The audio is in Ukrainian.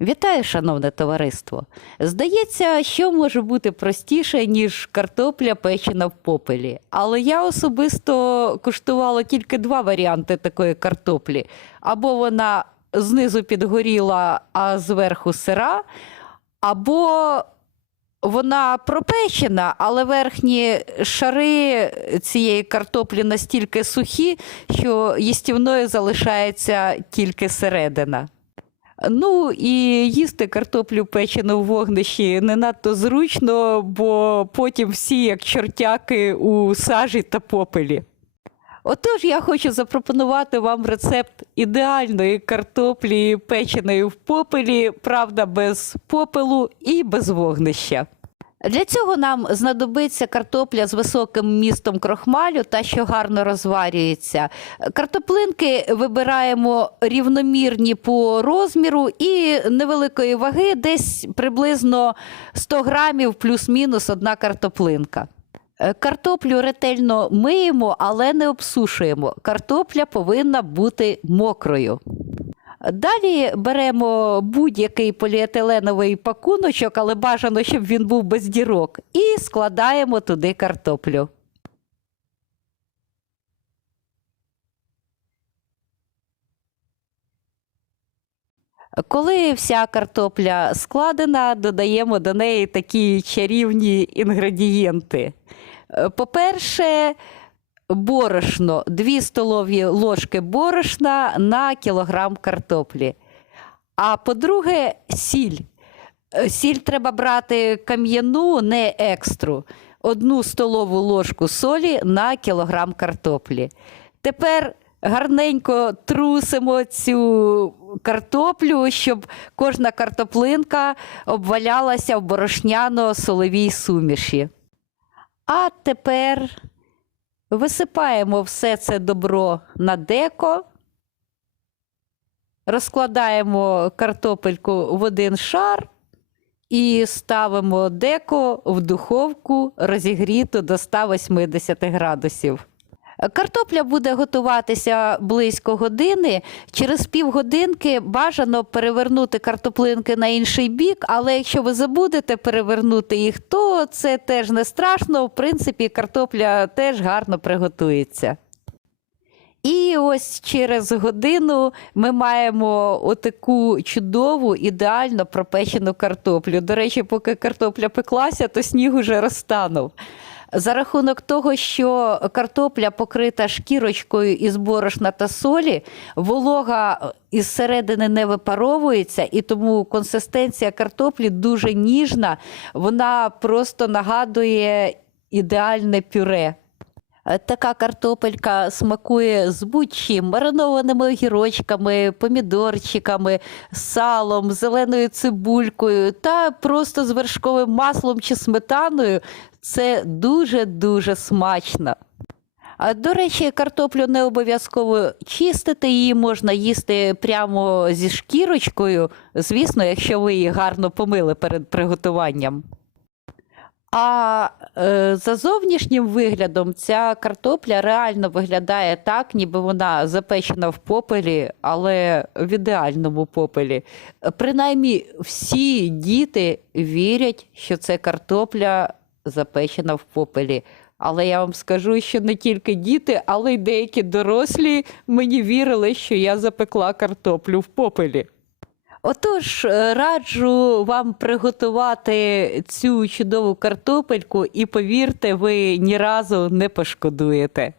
Вітаю, шановне товариство. Здається, що може бути простіше, ніж картопля печена в попелі. Але я особисто куштувала тільки два варіанти такої картоплі: або вона знизу підгоріла, а зверху сира, або вона пропечена, але верхні шари цієї картоплі настільки сухі, що їстівною залишається тільки середина. Ну і їсти картоплю печену в вогнищі не надто зручно, бо потім всі як чортяки у сажі та попелі. Отож, я хочу запропонувати вам рецепт ідеальної картоплі, печеної в попелі, правда, без попелу і без вогнища. Для цього нам знадобиться картопля з високим містом крохмалю та що гарно розварюється. Картоплинки вибираємо рівномірні по розміру і невеликої ваги, десь приблизно 100 грамів плюс-мінус одна картоплинка. Е, Картоплю ретельно миємо, але не обсушуємо. Картопля повинна бути мокрою. Далі беремо будь-який поліетиленовий пакуночок, але бажано, щоб він був без дірок, і складаємо туди картоплю. Коли вся картопля складена, додаємо до неї такі чарівні інгредієнти. Е, По-перше, борошно, 2 столові ложки борошна на кілограм картоплі. А по-друге, сіль. Е, Сіль треба брати кам'яну, не екстру. Одну столову ложку солі на кілограм картоплі. Тепер гарненько трусимо цю картоплю, щоб кожна картоплинка обвалялася в борошняно-соловій суміші. А тепер висипаємо все це добро на деко, розкладаємо картопельку в один шар і ставимо деко в духовку розігріту до 180 градусів. Картопля буде готуватися близько години. Через півгодинки бажано перевернути картоплинки на інший бік, але якщо ви забудете перевернути їх, то це теж не страшно. В принципі, картопля теж гарно приготується. І ось через годину ми маємо отаку чудову, ідеально пропечену картоплю. До речі, поки картопля пеклася, то сніг уже розтанув. За рахунок того, що картопля покрита шкірочкою із борошна та солі, волога із середини не випаровується, і тому консистенція картоплі дуже ніжна, вона просто нагадує ідеальне пюре. Така картопелька смакує з будь-чим маринованими огірочками, помідорчиками, салом, зеленою цибулькою та просто з вершковим маслом чи сметаною. Це дуже-дуже смачно. А, До речі, картоплю не обов'язково чистити, її можна їсти прямо зі шкірочкою, звісно, якщо ви її гарно помили перед приготуванням. А е, за зовнішнім виглядом ця картопля реально виглядає так, ніби вона запечена в попелі, але в ідеальному попелі. Принаймні, всі діти вірять, що це картопля запечена в попелі. Але я вам скажу, що не тільки діти, але й деякі дорослі мені вірили, що я запекла картоплю в попелі. Отож, е, раджу вам приготувати цю чудову картопельку, і повірте, ви ні разу не пошкодуєте.